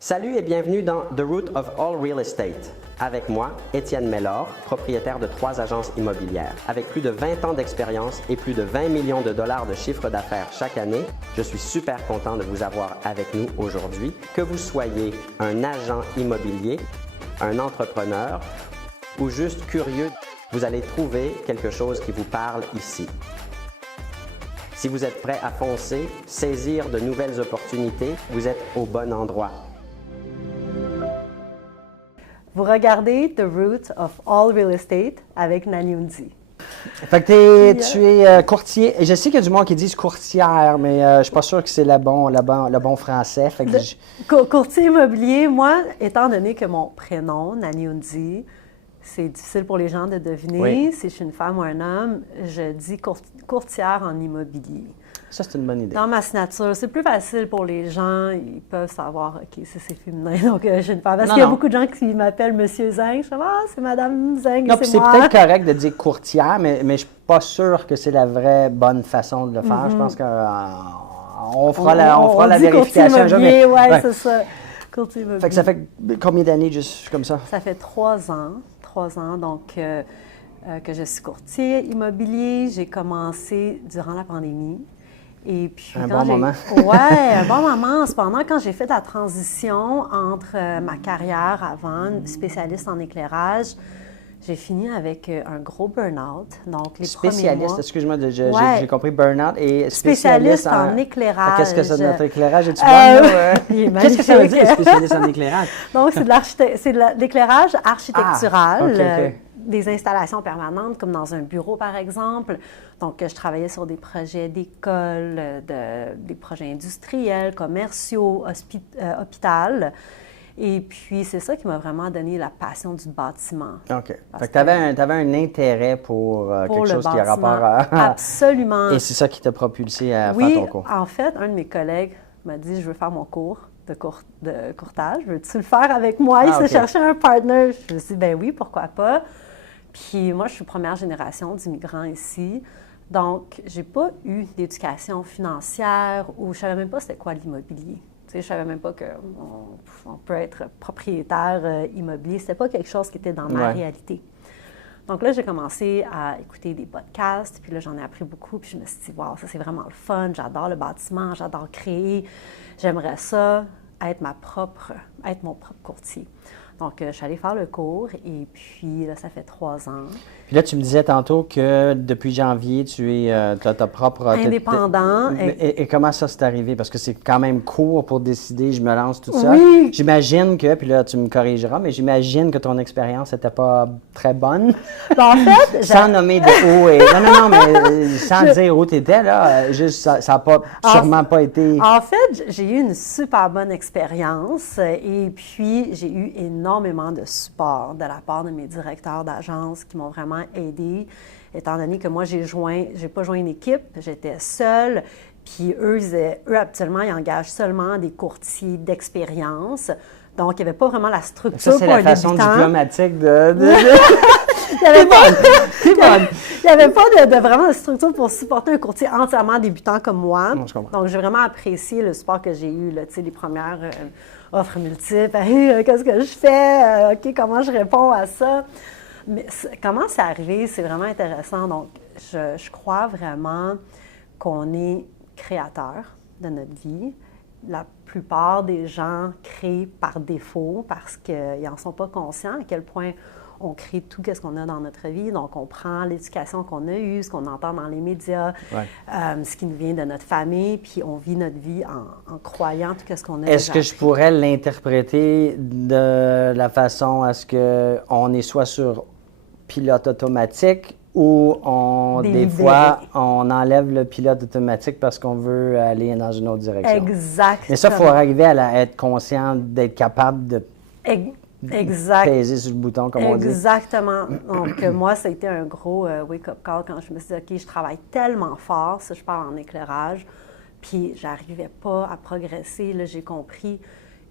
Salut et bienvenue dans The Root of All Real Estate. Avec moi, Étienne Mellor, propriétaire de 3 agences immobilières. Avec plus de 20 ans d'expérience et plus de 20 millions de dollars de chiffre d'affaires chaque année, je suis super content de vous avoir avec nous aujourd'hui. Que vous soyez un agent immobilier, un entrepreneur ou juste curieux, vous allez trouver quelque chose qui vous parle ici. Si vous êtes prêt à foncer, saisir de nouvelles opportunités, vous êtes au bon endroit. Vous regardez The Root of All Real Estate avec Nanyundi. Fait que tu es courtier. Et je sais qu'il y a du monde qui dit courtière, mais je suis pas sûr que c'est le bon français. Fait que Courtier immobilier, moi, étant donné que mon prénom, Nanyundi, c'est difficile pour les gens de deviner Oui. si je suis une femme ou un homme, je dis courtière en immobilier. ça, c'est une bonne idée. Dans ma signature, c'est plus facile pour les gens, ils peuvent savoir, OK, c'est féminin, donc je suis une femme. Parce qu'il y a beaucoup de gens qui m'appellent Monsieur Zeng, je suis c'est Madame Zeng, Non, puis c'est c'est moi. peut-être correct de dire courtière, mais je suis pas sûr que c'est la vraie bonne façon de le faire. Je pense qu'on fera la dit vérification un jour. courtier immobilier, Ouais. ouais, c'est ça. Courtier immobilier. Fait que ça fait combien d'années juste comme ça? Ça fait 3 ans. 3 ans, donc, que je suis courtier immobilier. J'ai commencé durant la pandémie. Et puis, Un bon moment. Oui, un bon moment. Cependant, quand j'ai fait la transition entre ma carrière avant, spécialiste en éclairage, j'ai fini avec un gros burn-out. Donc, les premiers Spécialiste, mois, excuse-moi, Ouais. j'ai compris burn-out et spécialiste en éclairage. Qu'est-ce que ça veut dire, éclérage? Es-tu bonne, là? il est Qu'est-ce que ça veut magnifique. dire, spécialiste en éclairage? Donc, c'est de l'éclairage architectural, OK. des installations permanentes, comme dans un bureau, par exemple. Donc, je travaillais sur des projets d'école, des projets industriels, commerciaux, hôpital. Et puis, c'est ça qui m'a vraiment donné la passion du bâtiment. OK. Parce Fait que tu avais un intérêt pour quelque le chose qui a bâtiment, rapport à... absolument. Et c'est ça qui t'a propulsé à Oui, faire ton cours. en fait, un de mes collègues m'a dit, je veux faire mon cours de courtage. Veux-tu le faire avec moi? Il Ah, s'est OK. cherché un partner. Je me suis dit, ben oui, pourquoi pas? Puis moi, je suis première génération d'immigrants ici. Donc, j'ai pas eu d'éducation financière ou je savais même pas c'était quoi l'immobilier. Tu sais, je savais même pas qu'on peut être propriétaire immobilier. C'était pas quelque chose qui était dans ma Ouais. réalité. Donc là, j'ai commencé à écouter des podcasts, puis là, j'en ai appris beaucoup, puis je me suis dit, wow, ça c'est vraiment le fun, j'adore le bâtiment, j'adore créer, j'aimerais ça être mon propre courtier. Donc, je suis allée faire le cours, et puis là, ça fait 3 ans. Puis là, tu me disais tantôt que depuis janvier, tu as ta propre... Indépendant. Et comment ça s'est arrivé? Parce que c'est quand même court pour décider, je me lance tout ça. Oui. J'imagine que, puis là, tu me corrigeras, mais j'imagine que ton expérience n'était pas très bonne. Ben, en fait, Sans nommer de où et... Non, mais sans dire où tu étais, là, juste, ça n'a pas, sûrement pas été... En fait, j'ai eu une super bonne expérience et puis j'ai eu énormément de support de la part de mes directeurs d'agence qui m'ont vraiment aidée, étant donné que moi, j'ai pas joint une équipe, j'étais seule, puis eux, habituellement, ils engagent seulement des courtiers d'expérience, donc il n'y avait pas vraiment la structure Ça, c'est pour la un façon débutant. diplomatique de... Il n'y avait pas, C'est bonne. il y avait pas de vraiment de structure pour supporter un courtier entièrement débutant comme moi. Non, je comprends. Donc, j'ai vraiment apprécié le support que j'ai eu, là, tu sais, les premières offres multiples. Hey, qu'est-ce que je fais? OK, comment je réponds à ça? Mais comment c'est arrivé? C'est vraiment intéressant. Donc, je crois vraiment qu'on est créateur de notre vie. La plupart des gens créent par défaut parce qu'ils n'en sont pas conscients à quel point on crée tout ce qu'on a dans notre vie. Donc, on prend l'éducation qu'on a eue, ce qu'on entend dans les médias, ce qui nous vient de notre famille, puis on vit notre vie en croyant tout ce qu'on a. Est-ce que je pourrais l'interpréter de la façon à ce qu'on est soit sur pilote automatique ou des fois, on enlève le pilote automatique parce qu'on veut aller dans une autre direction? Exactement. Mais ça, il faut arriver à être conscient, d'être capable de peser sur le bouton, comme on dit. Exactement. Donc, moi, ça a été un gros wake-up call quand je me suis dit, OK, je travaille tellement fort, ça, je parle en éclairage, puis j'arrivais pas à progresser. Là, j'ai compris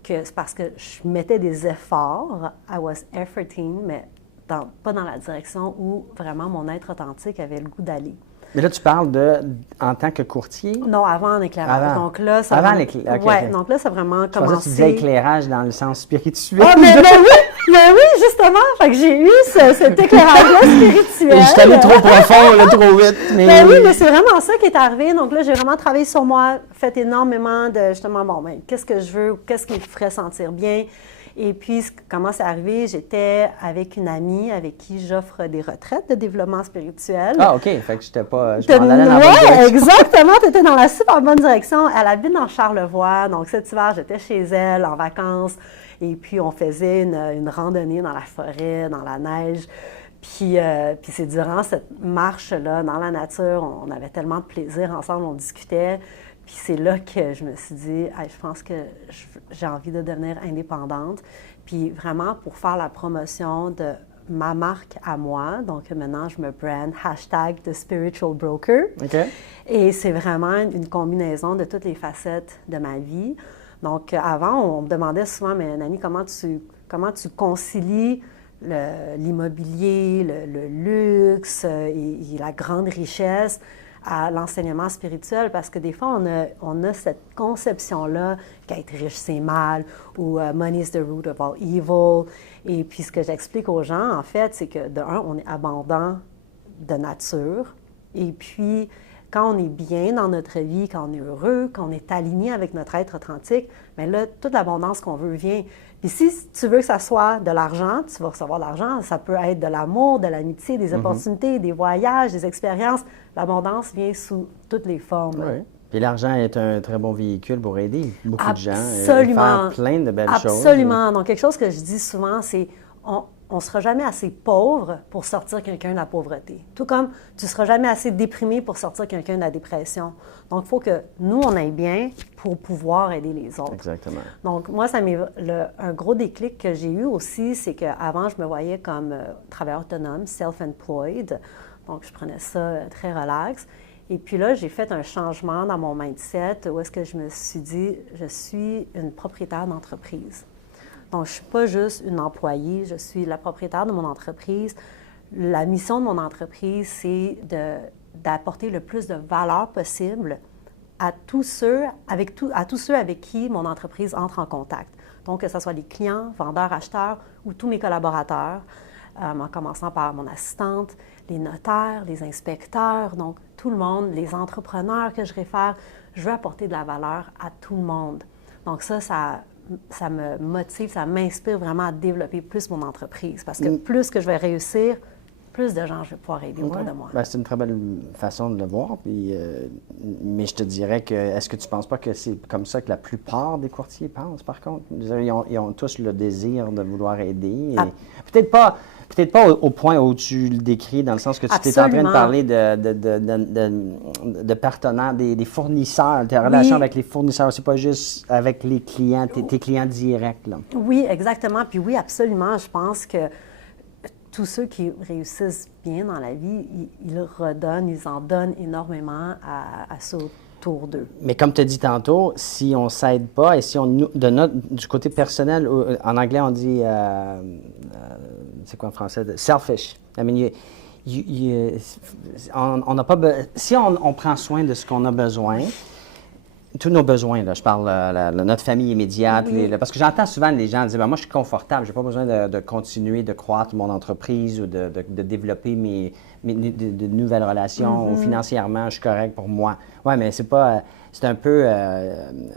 que c'est parce que je mettais des efforts, I was efforting, mais pas dans la direction où vraiment mon être authentique avait le goût d'aller. Mais là, tu parles en tant que courtier? Non, avant en éclairage. Avant. Donc là, ça Avant vraiment- l'éclairage. Ouais, donc là, ça a vraiment Je pensais que tu commencé. disais éclairage dans le sens spirituel. Ah, mais oui, justement. Fait que j'ai eu cet éclairage-là spirituel. Je suis allée trop profond, là, trop vite. Mais Oui, mais c'est vraiment ça qui est arrivé. Donc là, j'ai vraiment travaillé sur moi, fait énormément de, justement, qu'est-ce que je veux, qu'est-ce qui me ferait sentir bien. Et puis, comment c'est arrivé? J'étais avec une amie avec qui j'offre des retraites de développement spirituel. Ah, OK. Fait que je m'en allais dans la bonne Oui, direction. exactement. Tu étais dans la super bonne direction. Elle habite dans Charlevoix. Donc, cet hiver, j'étais chez elle en vacances. Et puis, on faisait une randonnée dans la forêt, dans la neige. Puis c'est durant cette marche-là, dans la nature, on avait tellement de plaisir ensemble, on discutait. Puis c'est là que je me suis dit, hey, je pense que j'ai envie de devenir indépendante. Puis vraiment pour faire la promotion de ma marque à moi. Donc maintenant, je me brand #The Spiritual Broker. OK. Et c'est vraiment une combinaison de toutes les facettes de ma vie. Donc avant, on me demandait souvent, mais Nani, comment tu concilies l'immobilier, le luxe et la grande richesse à l'enseignement spirituel, parce que des fois, on a cette conception-là qu'être riche, c'est mal, ou money is the root of all evil. Et puis, ce que j'explique aux gens, en fait, c'est que, de un, on est abondant de nature, et puis, quand on est bien dans notre vie, quand on est heureux, quand on est aligné avec notre être authentique, bien là, toute l'abondance qu'on veut vient. Puis si tu veux que ça soit de l'argent, tu vas recevoir de l'argent. Ça peut être de l'amour, de l'amitié, des opportunités, des voyages, des expériences. L'abondance vient sous toutes les formes. Oui. Puis l'argent est un très bon véhicule pour aider beaucoup de gens. Absolument. Et faire plein de belles choses. Absolument. Donc, quelque chose que je dis souvent, c'est on ne sera jamais assez pauvre pour sortir quelqu'un de la pauvreté. Tout comme tu ne seras jamais assez déprimé pour sortir quelqu'un de la dépression. Donc, il faut que nous, on aille bien pour pouvoir aider les autres. Exactement. Donc, moi, un gros déclic que j'ai eu aussi, c'est qu'avant, je me voyais comme travailleur autonome, self-employed. Donc, je prenais ça très relax. Et puis là, j'ai fait un changement dans mon mindset où est-ce que je me suis dit, je suis une propriétaire d'entreprise. Donc, je ne suis pas juste une employée, je suis la propriétaire de mon entreprise. La mission de mon entreprise, c'est d'apporter le plus de valeur possible à tous ceux avec qui mon entreprise entre en contact. Donc, que ce soit les clients, vendeurs, acheteurs ou tous mes collaborateurs, en commençant par mon assistante, les notaires, les inspecteurs, donc tout le monde, les entrepreneurs que je réfère, je veux apporter de la valeur à tout le monde. Donc ça me motive, ça m'inspire vraiment à développer plus mon entreprise parce que plus que je vais réussir, plus de gens je vais pouvoir aider autour de moi. Bien, c'est une très belle façon de le voir. Puis, mais je te dirais que, est-ce que tu ne penses pas que c'est comme ça que la plupart des courtiers pensent, par contre? Ils ont tous le désir de vouloir aider. Peut-être pas au point où tu le décris, dans le sens que tu étais en train de parler de partenaires, des fournisseurs, tes relations avec les fournisseurs. C'est pas juste avec les clients, tes clients directs, là. Oui, exactement. Puis oui, absolument. Je pense que tous ceux qui réussissent bien dans la vie, ils redonnent, ils en donnent énormément à ceux autour d'eux. Mais comme tu as dit tantôt, si on ne s'aide pas et si du côté personnel, en anglais on dit, c'est quoi en français? Selfish. I mean, on n'a pas si on prend soin de ce qu'on a besoin, tous nos besoins, là, je parle notre famille immédiate, oui. Parce que j'entends souvent les gens dire, moi je suis confortable, je n'ai pas besoin de continuer de croître mon entreprise ou de développer de nouvelles relations ou financièrement, je suis correct pour moi. Oui, mais c'est pas, c'est un peu,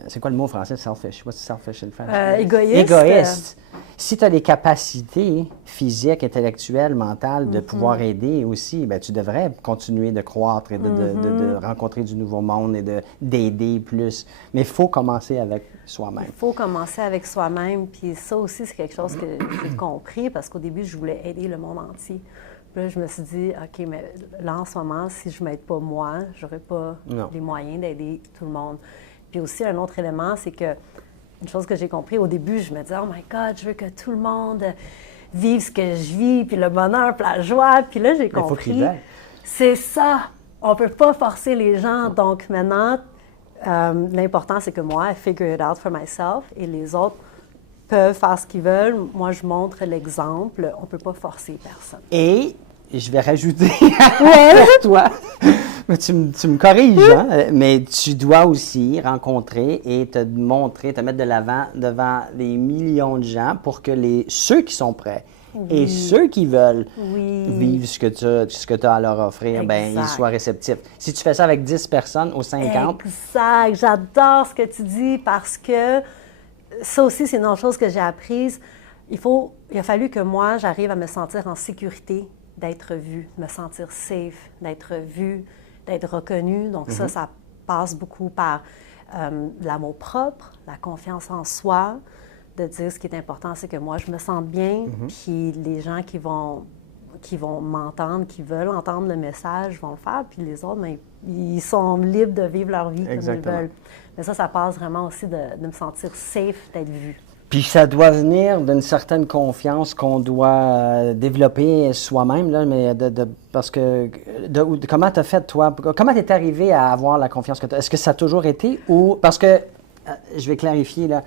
c'est quoi le mot en français, selfish? Je ne sais pas si selfish, c'est le faire. Égoïste. Égoïste. Si tu as les capacités physiques, intellectuelles, mentales de pouvoir aider aussi, bien, tu devrais continuer de croître et de rencontrer du nouveau monde et d'aider plus. Mais il faut commencer avec soi-même. Il faut commencer avec soi-même. Puis ça aussi, c'est quelque chose que j'ai compris parce qu'au début, je voulais aider le monde entier. Puis là, je me suis dit, OK, mais là, en ce moment, si je ne m'aide pas moi, je n'aurai pas les moyens d'aider tout le monde. Puis aussi, un autre élément, c'est que une chose que j'ai compris, au début, je me disais, oh my God, je veux que tout le monde vive ce que je vis, puis le bonheur, puis la joie. Puis là, j'ai compris, c'est ça. On ne peut pas forcer les gens. Donc maintenant, l'important, c'est que moi, I figure it out for myself, et les autres peuvent faire ce qu'ils veulent. Moi, je montre l'exemple. On ne peut pas forcer personne. Et je vais rajouter pour toi. Tu me corriges, hein? Mais tu dois aussi rencontrer et te montrer, te mettre de l'avant devant des millions de gens pour que ceux qui sont prêts et ceux qui veulent vivre ce que tu as à leur offrir, ben, ils soient réceptifs. Si tu fais ça avec 10 personnes ou 50... Exact. J'adore ce que tu dis parce que ça aussi, c'est une autre chose que j'ai apprise. Il a fallu que moi, j'arrive à me sentir en sécurité, d'être vue, me sentir safe, d'être vue, d'être reconnue. Donc ça passe beaucoup par l'amour propre, la confiance en soi, de dire ce qui est important, c'est que moi, je me sente bien, puis les gens qui vont m'entendre, qui veulent entendre le message, vont le faire, puis les autres, bien, ils sont libres de vivre leur vie comme ils veulent. Mais ça passe vraiment aussi de me sentir safe, d'être vue. Puis ça doit venir d'une certaine confiance qu'on doit développer soi-même, là, mais parce que comment t'as fait, toi? Comment t'es arrivé à avoir la confiance que t'as? Est-ce que ça a toujours été ou... Parce que, je vais clarifier, là,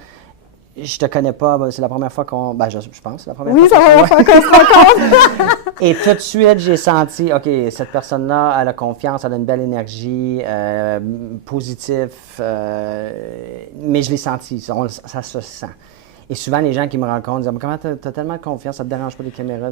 je te connais pas, c'est la première fois qu'on... Ben, je pense, c'est la première fois. Oui, c'est la première fois qu'on se rencontre! Et tout de suite, j'ai senti, OK, cette personne-là, elle a confiance, elle a une belle énergie, positif, mais je l'ai senti, ça se sent. Et souvent, les gens qui me rencontrent disent « Comment tu as tellement de confiance, ça ne te dérange pas les caméras? »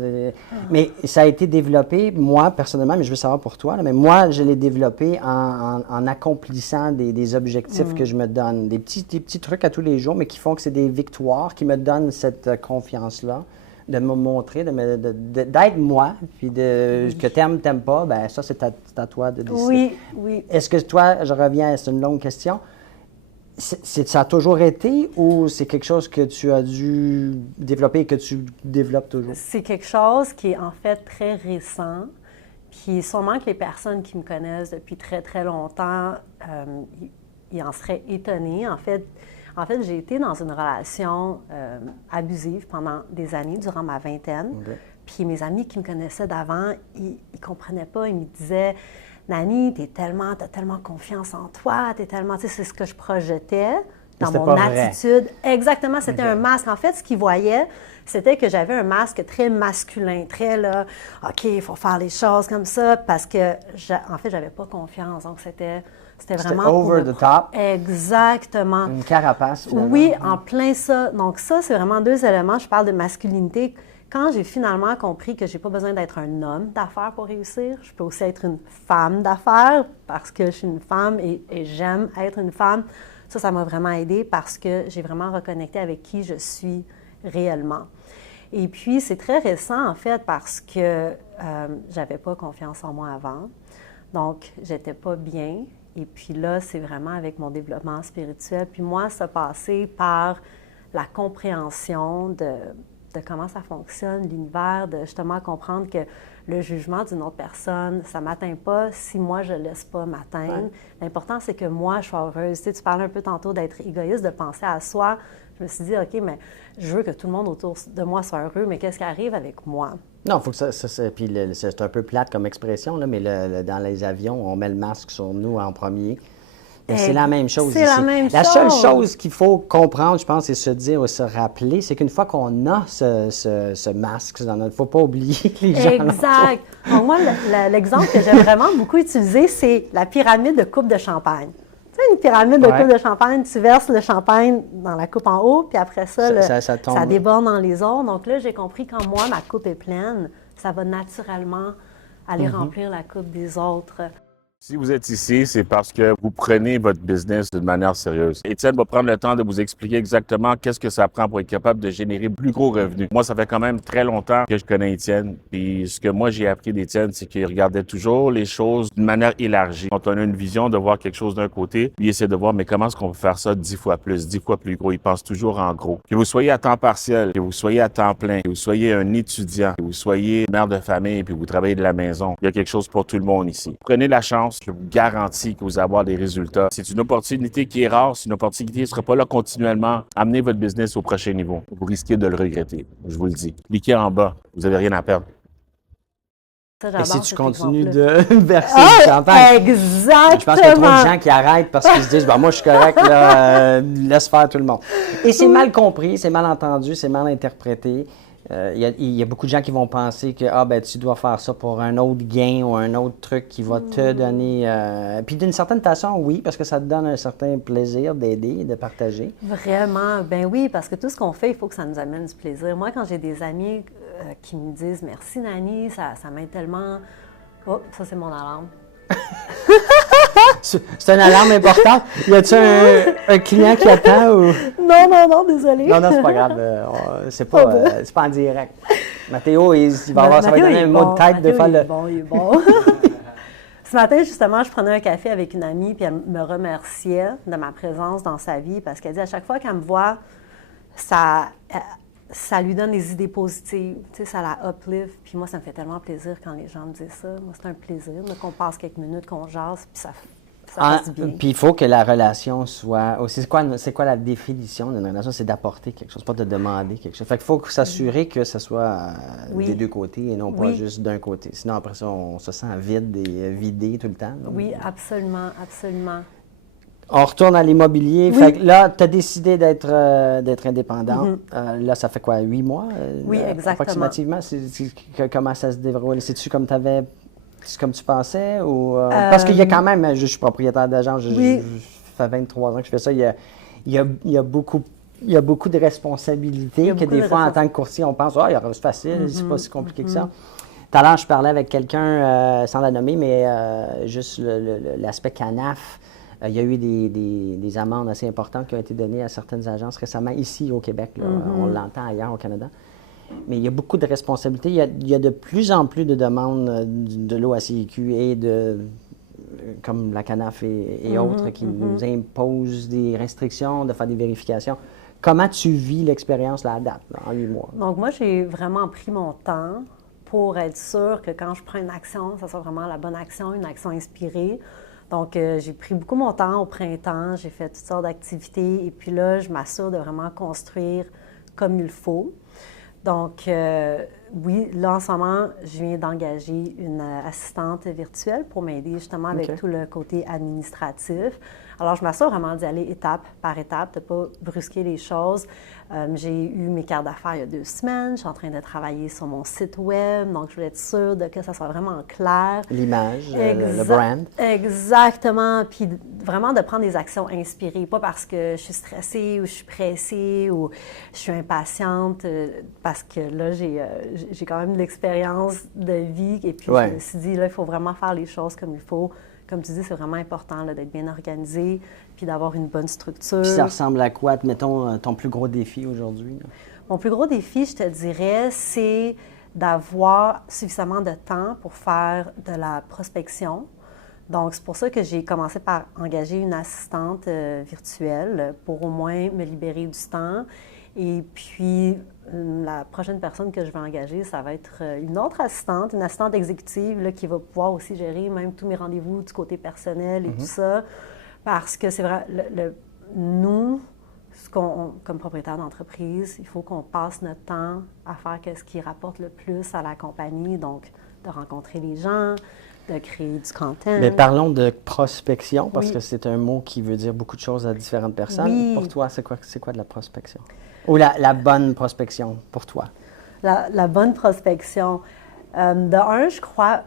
Mais ça a été développé, moi, personnellement, mais je veux savoir pour toi, là, mais moi, je l'ai développé en accomplissant des objectifs que je me donne, des petits trucs à tous les jours, mais qui font que c'est des victoires qui me donnent cette confiance-là, de me montrer, d'être moi, puis que t'aimes pas, ben ça, c'est à toi de décider. Oui. Est-ce que toi, je reviens, c'est une longue question, ça a toujours été ou c'est quelque chose que tu as dû développer et que tu développes toujours? C'est quelque chose qui est en fait très récent. Puis sûrement que les personnes qui me connaissent depuis très, très longtemps, ils en seraient étonnés. En fait, j'ai été dans une relation abusive pendant des années, durant ma vingtaine. Okay. Puis mes amis qui me connaissaient d'avant, ils ne comprenaient pas. Ils me disaient... Nani, t'as tellement confiance en toi, c'est ce que je projetais dans mon attitude. Vrai. Exactement, c'était un masque. En fait, ce qu'ils voyaient, c'était que j'avais un masque très masculin, très là, OK, il faut faire les choses comme ça, parce que, en fait, j'avais pas confiance. Donc, c'était vraiment... over the top. Exactement. Une carapace. Finalement. Oui, en plein ça. Donc, ça, c'est vraiment deux éléments. Je parle de masculinité. Quand j'ai finalement compris que je n'ai pas besoin d'être un homme d'affaires pour réussir, je peux aussi être une femme d'affaires parce que je suis une femme et j'aime être une femme, ça m'a vraiment aidée parce que j'ai vraiment reconnecté avec qui je suis réellement. Et puis, c'est très récent, en fait, parce que j'avais pas confiance en moi avant. Donc, j'étais pas bien. Et puis là, c'est vraiment avec mon développement spirituel. Puis moi, ça passait par la compréhension de comment ça fonctionne, l'univers, de justement comprendre que le jugement d'une autre personne, ça ne m'atteint pas si moi, je ne laisse pas m'atteindre. Ouais. L'important, c'est que moi, je sois heureuse. Tu sais, tu parlais un peu tantôt d'être égoïste, de penser à soi. Je me suis dit, OK, mais je veux que tout le monde autour de moi soit heureux, mais qu'est-ce qui arrive avec moi? Non, il faut que puis c'est un peu plate comme expression, là, mais dans les avions, on met le masque sur nous en premier. C'est la même chose ici. La seule chose qu'il faut comprendre, je pense, et se dire ou se rappeler, c'est qu'une fois qu'on a ce masque, il ne faut pas oublier les gens. Exact. Donc moi, l'exemple que j'aime vraiment beaucoup utiliser, c'est la pyramide de coupe de champagne. Tu sais, une pyramide de coupe de champagne, tu verses le champagne dans la coupe en haut, puis après ça, ça déborde dans les autres. Donc là, j'ai compris quand moi, ma coupe est pleine, ça va naturellement aller remplir la coupe des autres. Si vous êtes ici, c'est parce que vous prenez votre business d'une manière sérieuse. Étienne va prendre le temps de vous expliquer exactement qu'est-ce que ça prend pour être capable de générer plus gros revenus. Moi, ça fait quand même très longtemps que je connais Étienne. Puis ce que moi, j'ai appris d'Étienne, c'est qu'il regardait toujours les choses d'une manière élargie. Quand on a une vision de voir quelque chose d'un côté, lui essaie de voir, mais comment est-ce qu'on peut faire ça 10 fois plus, 10 fois plus gros. Il pense toujours en gros. Que vous soyez à temps partiel, que vous soyez à temps plein, que vous soyez un étudiant, que vous soyez mère de famille, puis vous travaillez de la maison, il y a quelque chose pour tout le monde ici. Prenez la chance. Je vous garantis que vous allez avoir des résultats. C'est une opportunité qui est rare, c'est une opportunité qui ne sera pas là continuellement. Amenez votre business au prochain niveau. Vous risquez de le regretter, je vous le dis. Cliquez en bas, vous n'avez rien à perdre. Et si tu continues de verser du champagne? Exactement! Je pense qu'il y a trop de gens qui arrêtent parce qu'ils se disent « moi, je suis correct, là, laisse faire tout le monde ». Et c'est mal compris, c'est mal entendu, c'est mal interprété. Il y a beaucoup de gens qui vont penser que tu dois faire ça pour un autre gain ou un autre truc qui va te donner... Puis d'une certaine façon, oui, parce que ça te donne un certain plaisir d'aider, de partager. Vraiment, ben oui, parce que tout ce qu'on fait, il faut que ça nous amène du plaisir. Moi, quand j'ai des amis qui me disent « Merci, Nani, ça m'aide tellement... » Oh, ça, c'est mon alarme. C'est une alarme importante. Y a-tu un client qui attend ou... Non, désolé. Non, c'est pas grave. C'est pas en direct. Mathéo, il va avoir, ça va lui donner un mot de tête de faire le... Il est bon. Ce matin, justement, je prenais un café avec une amie, puis elle me remerciait de ma présence dans sa vie, parce qu'elle dit à chaque fois qu'elle me voit, ça lui donne des idées positives, tu sais, ça la uplift. Puis moi, ça me fait tellement plaisir quand les gens me disent ça. Moi, c'est un plaisir qu'on passe quelques minutes, qu'on jase, puis ça passe bien. Puis il faut que la relation soit... C'est quoi la définition d'une relation? C'est d'apporter quelque chose, pas de demander quelque chose. Fait qu'il faut s'assurer que ce soit des deux côtés et non pas juste d'un côté. Sinon, après ça, on se sent vide et vidé tout le temps. Donc, oui, absolument, absolument. On retourne à l'immobilier. Fait que là, tu as décidé d'être indépendant. Là, ça fait quoi, 8 mois? Oui, exactement. Approximativement. Comment ça se déroule? C'est-tu comme tu pensais? Ou, parce qu'il y a quand même, je suis propriétaire d'agence, ça fait 23 ans que je fais ça, il y a beaucoup de responsabilités que des fois, en tant que courtier, on pense « Ah, c'est facile, c'est pas si compliqué que ça ». Tout à l'heure, je parlais avec quelqu'un, sans la nommer, mais juste l'aspect CANAF. Il y a eu des amendes assez importantes qui ont été données à certaines agences récemment, ici au Québec. Là, on l'entend ailleurs au Canada. Mais il y a beaucoup de responsabilités. Il y a de plus en plus de demandes de l'OACIQ et comme la CANAF et autres qui nous imposent des restrictions, de faire des vérifications. Comment tu vis l'expérience là, à date, là, en 8 mois? Donc moi, j'ai vraiment pris mon temps pour être sûre que quand je prends une action, ça soit vraiment la bonne action, une action inspirée. Donc, j'ai pris beaucoup mon temps au printemps, j'ai fait toutes sortes d'activités et puis là, je m'assure de vraiment construire comme il faut. Donc, oui, là, en ce moment, je viens d'engager une assistante virtuelle pour m'aider justement avec tout le côté administratif. Alors, je m'assure vraiment d'y aller étape par étape, de ne pas brusquer les choses. J'ai eu mes cartes d'affaires il y a 2 semaines. Je suis en train de travailler sur mon site web. Donc, je voulais être sûre que ça soit vraiment clair. L'image, le brand. Exactement. Puis vraiment de prendre des actions inspirées. Pas parce que je suis stressée ou je suis pressée ou je suis impatiente. Parce que là, j'ai quand même de l'expérience de vie. Et puis, je me suis dit, là, il faut vraiment faire les choses comme il faut. Comme tu dis, c'est vraiment important d'être bien organisé puis d'avoir une bonne structure. Puis ça ressemble à quoi, mettons, ton plus gros défi aujourd'hui? Mon plus gros défi, je te dirais, c'est d'avoir suffisamment de temps pour faire de la prospection. Donc, c'est pour ça que j'ai commencé par engager une assistante virtuelle pour au moins me libérer du temps. Et puis, la prochaine personne que je vais engager, ça va être une autre assistante, une assistante exécutive là, qui va pouvoir aussi gérer même tous mes rendez-vous du côté personnel et tout ça. Parce que c'est vrai, nous, comme propriétaire d'entreprise, il faut qu'on passe notre temps à faire ce qui rapporte le plus à la compagnie. Donc, de rencontrer les gens, de créer du content. Mais parlons de prospection, parce que c'est un mot qui veut dire beaucoup de choses à différentes personnes. Oui. Pour toi, c'est quoi de la prospection? Ou la bonne prospection pour toi? La bonne prospection. De un, je crois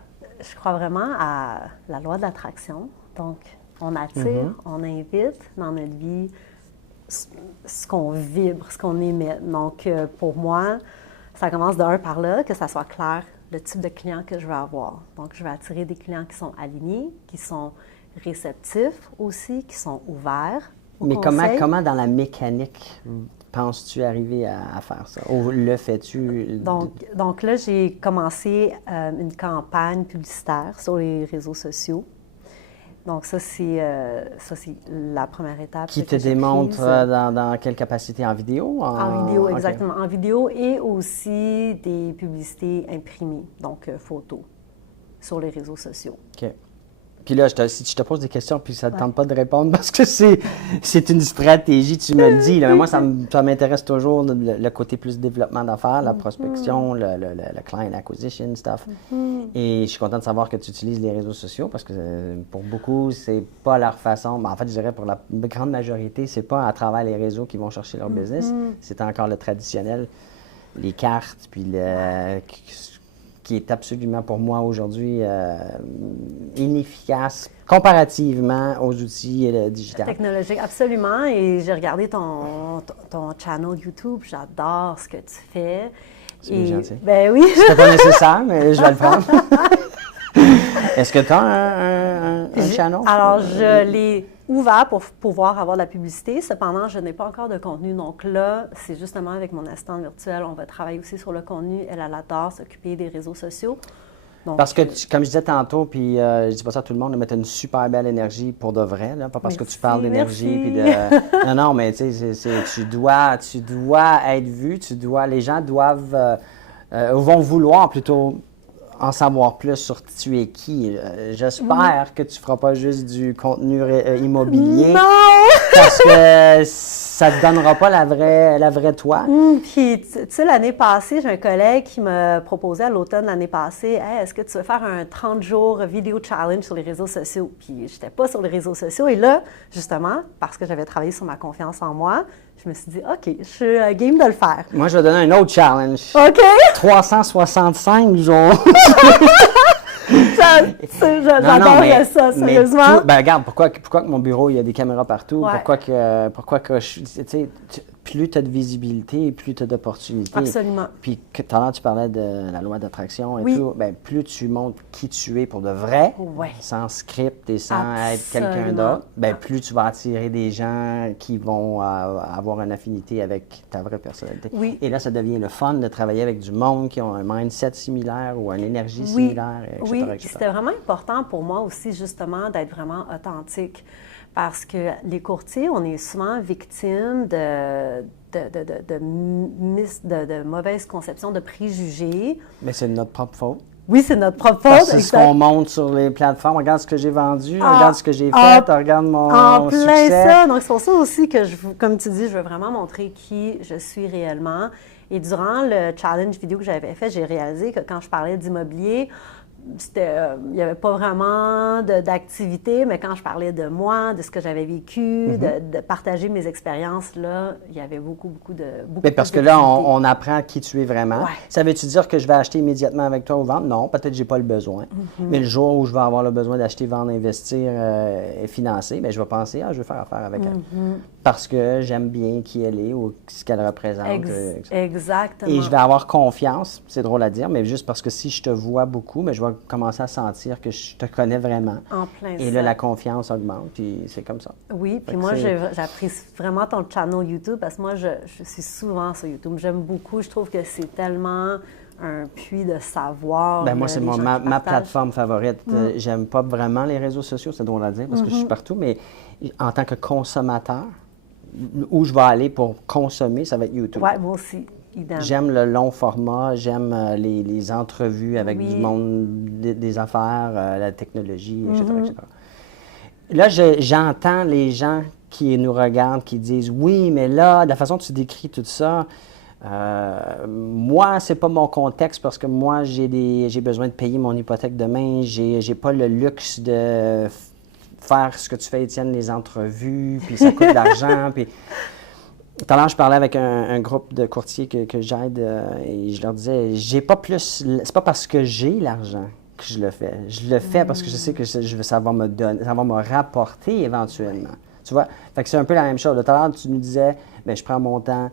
vraiment à la loi de l'attraction. Donc, on attire, on invite dans notre vie ce qu'on vibre, ce qu'on émet. Donc, pour moi, ça commence de un par là, que ça soit clair le type de client que je veux avoir. Donc, je vais attirer des clients qui sont alignés, qui sont réceptifs aussi, qui sont ouverts aux conseils. Mais comment dans la mécanique penses-tu arriver à faire ça? Ou le fais-tu? Donc là, j'ai commencé une campagne publicitaire sur les réseaux sociaux. Donc ça, c'est la première étape. Qui te démontre dans quelle capacité? En vidéo? En vidéo, exactement. En vidéo et aussi des publicités imprimées, donc photos, sur les réseaux sociaux. OK. Puis là, si je te pose des questions, puis ça ne te tente pas de répondre parce que c'est une stratégie, tu me le dis. Là, mais moi, ça m'intéresse toujours, le côté plus développement d'affaires, la prospection, le client acquisition stuff. Et je suis content de savoir que tu utilises les réseaux sociaux parce que pour beaucoup, c'est pas leur façon. Mais en fait, je dirais pour la grande majorité, c'est pas à travers les réseaux qu'ils vont chercher leur business. C'est encore le traditionnel. les cartes, puis qui est absolument pour moi aujourd'hui inefficace comparativement aux outils digitaux. Technologique, absolument. Et j'ai regardé ton channel YouTube. J'adore ce que tu fais. C'est gentil. Ben oui. C'était pas nécessaire, mais je vais le prendre. Est-ce que tu as un channel? Alors, je l'ai ouvert pour pouvoir avoir de la publicité. Cependant, je n'ai pas encore de contenu. Donc là, c'est justement avec mon assistante virtuelle, on va travailler aussi sur le contenu. Elle adore s'occuper des réseaux sociaux. Donc, parce que, comme je disais tantôt, puis je dis pas ça à tout le monde, mais tu as une super belle énergie pour de vrai, là, pas parce que tu parles d'énergie. Puis de... non, mais tu sais, tu dois être vu, les gens doivent, vont vouloir plutôt en savoir plus sur tu es qui. J'espère que tu ne feras pas juste du contenu immobilier. Non! Parce que ça ne te donnera pas la vraie toi. Puis, tu sais, l'année passée, j'ai un collègue qui me proposait à l'automne de l'année passée, hey, est-ce que tu veux faire un 30 jours vidéo challenge sur les réseaux sociaux? Puis, je n'étais pas sur les réseaux sociaux. Et là, justement, parce que j'avais travaillé sur ma confiance en moi, je me suis dit, OK, je suis game de le faire. Moi, je vais donner un autre challenge. OK! 365 jours. J'adorerais ça, sérieusement. Ben regarde, pourquoi que mon bureau, il y a des caméras partout? Ouais. Pourquoi que tu sais, plus tu as de visibilité, plus tu as d'opportunités. Absolument. Puis tout à l'heure, tu parlais de la loi d'attraction et Oui. tout. Ben, plus tu montres qui tu es pour de vrai, Ouais. sans script et sans être quelqu'un Absolument. d'autre, ben, plus tu vas attirer des gens qui vont avoir une affinité avec ta vraie personnalité. Oui. Et là, ça devient le fun de travailler avec du monde qui ont un mindset similaire ou une énergie Oui, similaire, etc. oui. etc. Puis c'était vraiment important pour moi aussi, justement, d'être vraiment authentique. Parce que les courtiers, on est souvent victimes de mauvaises conceptions, de préjugés. Mais c'est de notre propre faute. Oui, c'est notre propre faute. Parce que c'est ce qu'on monte sur les plateformes. Regarde ce que j'ai vendu, regarde ce que j'ai fait, regarde mon en plein succès. ça. Donc, c'est pour ça aussi que, comme tu dis, je veux vraiment montrer qui je suis réellement. Et durant le challenge vidéo que j'avais fait, j'ai réalisé que quand je parlais d'immobilier, il n'y avait pas vraiment d'activité, mais quand je parlais de moi, de ce que j'avais vécu, de partager mes expériences, là, il y avait beaucoup Mais parce que là, on apprend qui tu es vraiment. Ouais. Ça veut-tu dire que je vais acheter immédiatement avec toi ou vendre? Non, peut-être que je n'ai pas le besoin. Mais le jour où je vais avoir le besoin d'acheter, vendre, investir et financer, bien, je vais penser, je vais faire affaire avec elle. Parce que j'aime bien qui elle est ou ce qu'elle représente. Exactement. Et je vais avoir confiance, c'est drôle à dire, mais juste parce que si je te vois beaucoup, mais je vais commencer à sentir que je te connais vraiment. En plein Et ça. là, la confiance augmente, puis c'est comme ça. Oui, puis moi, j'apprécie vraiment ton channel YouTube parce que moi, je suis souvent sur YouTube. J'aime beaucoup. Je trouve que c'est tellement un puits de savoir. Ben moi, c'est les gens ma qui partagent. plateforme favorite. J'aime pas vraiment les réseaux sociaux, c'est drôle à dire, parce que je suis partout, mais en tant que consommateur, où je vais aller pour consommer, ça va être YouTube. Oui, moi aussi. Idem. J'aime le long format, j'aime les entrevues avec du monde des affaires, la technologie, etc., etc. Là, j'entends les gens qui nous regardent, qui disent « Oui, mais là, de la façon dont tu décris tout ça, moi, c'est pas mon contexte parce que moi, j'ai besoin de payer mon hypothèque demain, j'ai pas le luxe de faire ce que tu fais, Étienne, les entrevues, puis ça coûte de l'argent, puis... » Tout à l'heure, je parlais avec un groupe de courtiers que j'aide et je leur disais, j'ai pas plus, c'est pas parce que j'ai l'argent que je le fais. Je le fais parce que je sais que ça va me donner, ça va me rapporter éventuellement. Tu vois? Fait que c'est un peu la même chose. Tout à l'heure, tu nous disais, bien, je prends mon temps,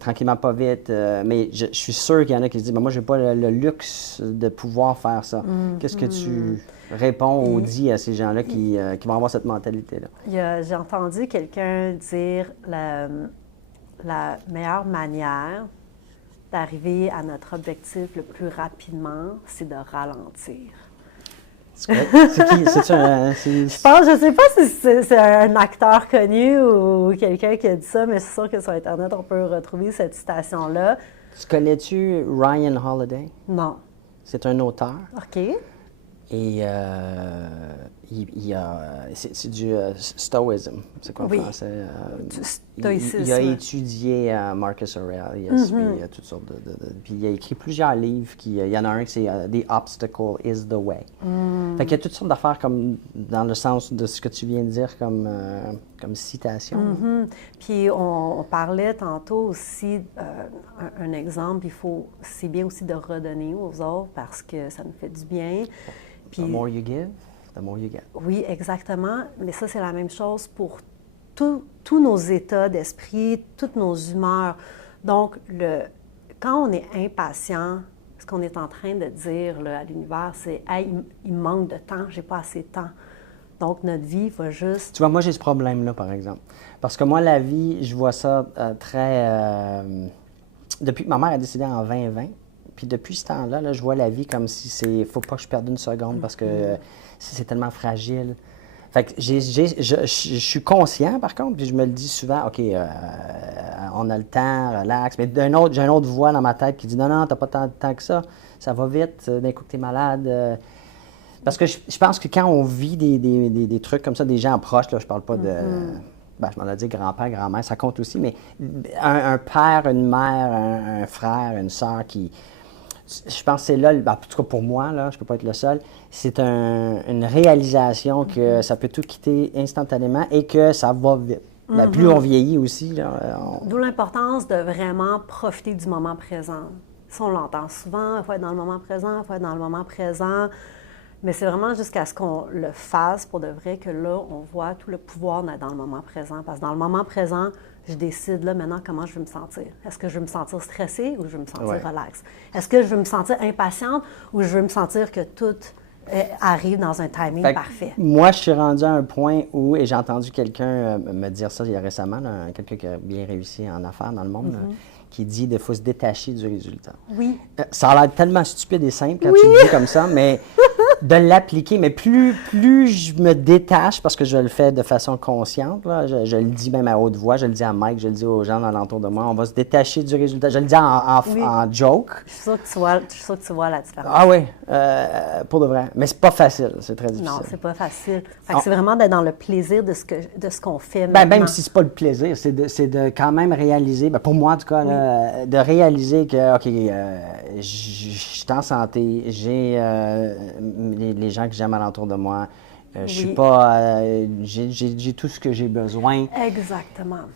tranquillement, pas vite, mais je suis sûr qu'il y en a qui se disent, ben, moi, j'ai pas le luxe de pouvoir faire ça. Qu'est-ce que tu réponds ou dis à ces gens-là qui vont avoir cette mentalité-là? J'ai entendu quelqu'un dire la meilleure manière d'arriver à notre objectif le plus rapidement, c'est de ralentir. C'est qui? Je ne sais pas si c'est un acteur connu ou quelqu'un qui a dit ça, mais c'est sûr que sur Internet, on peut retrouver cette citation-là. Tu connais-tu Ryan Holiday? Non. C'est un auteur. OK. Et c'est du stoïsme. C'est quoi en Oui. français? Du stoïcisme. Il a étudié Marcus Aurelius, puis il y a toutes sortes puis il a écrit plusieurs livres. Il y en a un qui c'est The Obstacle is the Way. Fait qu'il y a toutes sortes d'affaires comme dans le sens de ce que tu viens de dire comme citation. Puis on parlait tantôt aussi, un exemple, c'est bien aussi de redonner aux autres parce que ça nous fait du bien. Puis, The more you give, the more you get. oui, exactement. Mais ça, c'est la même chose pour tous nos états d'esprit, toutes nos humeurs. Donc, quand on est impatient, ce qu'on est en train de dire là, à l'univers, c'est « Hey, il me manque de temps, j'ai pas assez de temps. » Donc, notre vie va juste... Tu vois, moi, j'ai ce problème-là, par exemple. Parce que moi, la vie, je vois ça depuis que ma mère a décédé en 2020, puis depuis ce temps-là, là, je vois la vie comme si c'est... Faut pas que je perde une seconde parce que c'est tellement fragile. Fait que je suis conscient, par contre, puis je me le dis souvent, OK, on a le temps, relax. Mais j'ai une autre voix dans ma tête qui dit, non, t'as pas tant de temps que ça va vite, d'un coup que t'es malade. Parce que je pense que quand on vit des trucs comme ça, des gens proches, là, je parle pas de... Ben, je m'en ai dit grand-père, grand-mère, ça compte aussi, mais un père, une mère, un frère, une sœur qui... Je pense que c'est là, en tout cas pour moi, là, je peux pas être le seul, c'est une réalisation que ça peut tout quitter instantanément et que ça va vite. Ben, plus on vieillit aussi, là, D'où l'importance de vraiment profiter du moment présent. Ça, on l'entend souvent, il faut être dans le moment présent, il faut être dans le moment présent. Mais c'est vraiment jusqu'à ce qu'on le fasse pour de vrai que là, on voit tout le pouvoir d'être dans le moment présent. Parce que dans le moment présent, je décide là maintenant comment je veux me sentir. Est-ce que je veux me sentir stressée ou je veux me sentir relax? Est-ce que je veux me sentir impatiente ou je veux me sentir que tout arrive dans un timing parfait? Moi, je suis rendu à un point où, et j'ai entendu quelqu'un me dire ça il y a récemment, là, quelqu'un qui a bien réussi en affaires dans le monde, là, qui dit qu'il faut se détacher du résultat. Oui. Ça a l'air tellement stupide et simple quand tu le dis comme ça, mais de l'appliquer. Mais plus je me détache, parce que je le fais de façon consciente, là, je le dis même à haute voix, je le dis à Mike, je le dis aux gens alentour de moi, on va se détacher du résultat. Je le dis en joke. Je suis sûre que tu vois la différence. Ah oui, pour de vrai. Mais c'est pas facile, c'est très difficile. Non, c'est pas facile. Fait que c'est vraiment d'être dans le plaisir de ce qu'on fait maintenant. Ben, même si c'est pas le plaisir, c'est de quand même réaliser, ben, pour moi en tout cas, là, de réaliser que, OK, je suis en santé, j'ai les gens que j'aime alentour de moi, je suis pas, j'ai tout ce que j'ai besoin. Exactement.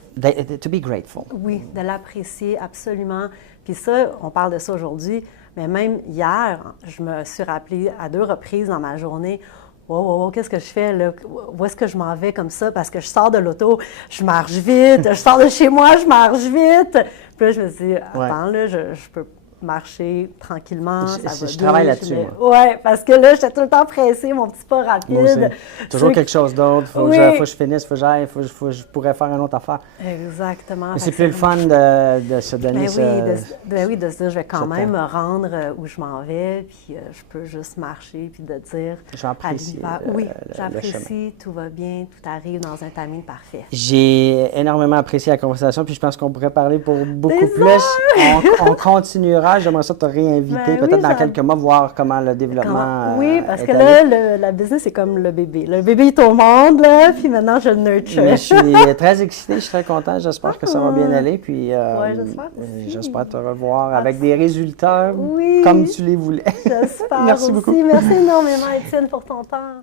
To be grateful. Oui, de l'apprécier, absolument. Puis ça, on parle de ça aujourd'hui, mais même hier, je me suis rappelé à 2 reprises dans ma journée, wow, qu'est-ce que je fais là? Où est-ce que je m'en vais comme ça? Parce que je sors de l'auto, je marche vite, je sors de chez moi, je marche vite. Puis là, je me suis dit, attends, là, je peux marcher tranquillement, Je travaille là-dessus, moi. Oui, parce que là, j'étais tout le temps pressée, mon petit pas rapide. Moi aussi. Toujours quelque chose d'autre, faut que je finisse, faut que j'aille, je pourrais faire une autre affaire. Exactement. Mais c'est plus le fun de se donner de se dire, je vais quand même me rendre où je m'en vais, puis je peux juste marcher, puis de dire j'apprécie j'apprécie, tout va bien, tout arrive dans un timing parfait. J'ai énormément apprécié la conversation, puis je pense qu'on pourrait parler pour beaucoup plus. On continuera. J'aimerais ça te réinviter, peut-être dans quelques mois, voir comment le développement oui, parce que là, la business, c'est comme le bébé. Le bébé est au monde, là, puis maintenant, je le nurture. Mais je suis très excitée, je suis très contente. J'espère que ça va bien aller, puis j'espère te revoir avec des résultats comme tu les voulais. J'espère Merci aussi. beaucoup. Merci énormément, Étienne, pour ton temps.